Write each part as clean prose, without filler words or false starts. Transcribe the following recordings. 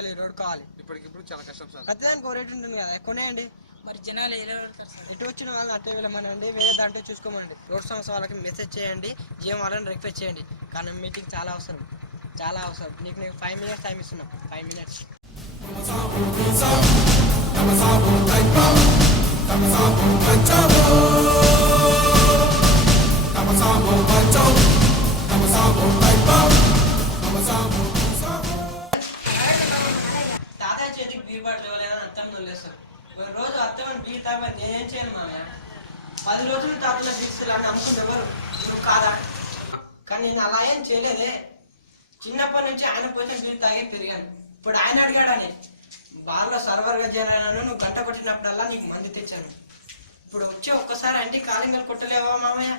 లక్షలు ఈ రోడ్ కావాలి. ఇప్పటికిప్పుడు చాలా కష్టం సార్. ప్రతిదానికి ఒక రేటు ఉంటుంది కదా, కొనేయండి. మరి జనాలు ఎలా పెడతారు సార్? ఇటు వచ్చిన వాళ్ళని అట్టే వెళ్ళమనండి, వేరే దాంట్లో చూసుకోమండి. రోడ్ సంస్థ వాళ్ళకి మెసేజ్ చేయండి, జిఎం వాళ్ళని రిక్వెస్ట్ చేయండి. కానీ మీటింగ్ చాలా అవసరం, చాలా అవసరం. నీకు నేను 5 minutes టైం ఇస్తున్నా. 5 minutes. తాతయ్య చేతికి బీర్ బాటిల్ ఇవ్వలేదని అర్థం వదిలేస్తారు. రోజు అత్తమని బీర్ తాగని నేనేం చేయను మామయ్య. 10 రోజులు తాతలో తీసుకురాని అనుకుంటే ఎవరు నువ్వు కాదా? కానీ నేను అలా ఏం చేయలేదే. చిన్నప్పటి నుంచి ఆయన పోసిన బీర్ తాగే పెరిగాను. ఇప్పుడు ఆయన అడిగాడని బార్లో సర్వర్గా చేరాను. నువ్వు గంట కొట్టినప్పుడల్లా నీకు మందు తెచ్చాను. ఇప్పుడు వచ్చి ఒక్కసారి అంటే కాలింగలు కొట్టలేవా మామయ్య?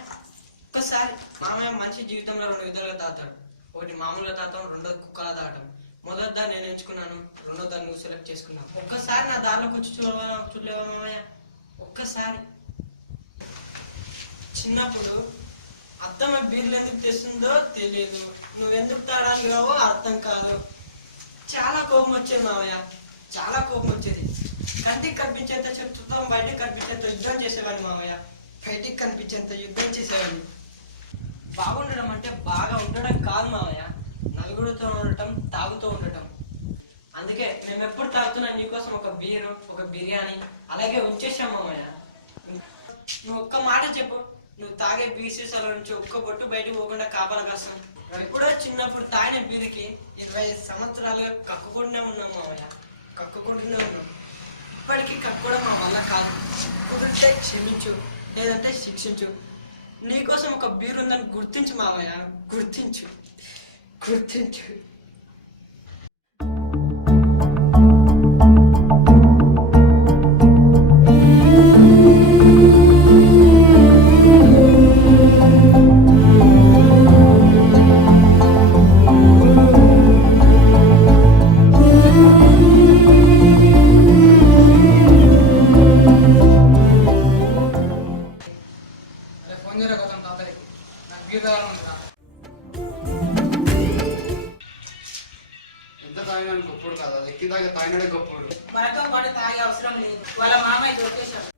ఒక్కసారి. మామయ్య మనిషి జీవితంలో 2 విధాలుగా తాతాడు. ఒకటి మామూలుగా తాతాం, రెండోది కుక్కలా తాగటం. మొదటి దాన్ని నేను ఎంచుకున్నాను, రెండో దాన్ని నువ్వు సెలెక్ట్ చేసుకున్నావు. ఒక్కసారి నా దారిలోకి వచ్చి చూడలేవా మామయ్య? ఒక్కసారి. చిన్నప్పుడు అత్తమ్మ బీర్లు ఎందుకు తెస్తుందో తెలియదు, నువ్వెందుకు తాడాలి కావో అర్థం కాదు. చాలా కోపం వచ్చేది మామయ్య, చాలా కోపం వచ్చేది. కంటికి కనిపించేంత చెప్తాం, బయటికి కనిపించేంత యుద్ధం చేసేవాడిని మామయ్య. బయటికి కనిపించేంత యుద్ధం చేసేవాడిని. బాగుండడం అంటే బాగా ఉండడం కాదు మామయ్య, నలుగురితో ఉండటం, తాగుతూ ఉండటం. అందుకే మేము ఎప్పుడు తాగుతున్నా నీకోసం ఒక బీరు, ఒక బిర్యానీ అలాగే ఉంచేసాం మామయ్య. నువ్వు ఒక్క మాట చెప్పు, నువ్వు తాగే బీర్ సీసాల నుంచి ఒక్క బొట్టు బయటకు పోకుండా కాపలా కాస్తాం. ఎప్పుడో చిన్నప్పుడు తాగిన బీరుకి 25 సంవత్సరాలుగా కక్కుకుంటూనే ఉన్నాం మామయ్య, కక్కుకుంటూనే ఉన్నాం. ఇప్పటికీ కక్కుకోవడం మా వల్ల కాదు. కుదిరితే క్షమించు, లేదంటే శిక్షించు. నీకోసం ఒక బీరు ఉందని గుర్తించు మామయ్య, గుర్తించు, గుర్తించు. ఎంత తాగినా గొప్పడు కాదు, ఎక్కి తాగే తాగినాడే గొప్పడు. మనతో పాటు తాగే అవసరం లేదు, వాళ్ళ మామయ్య దొరికేశాడు.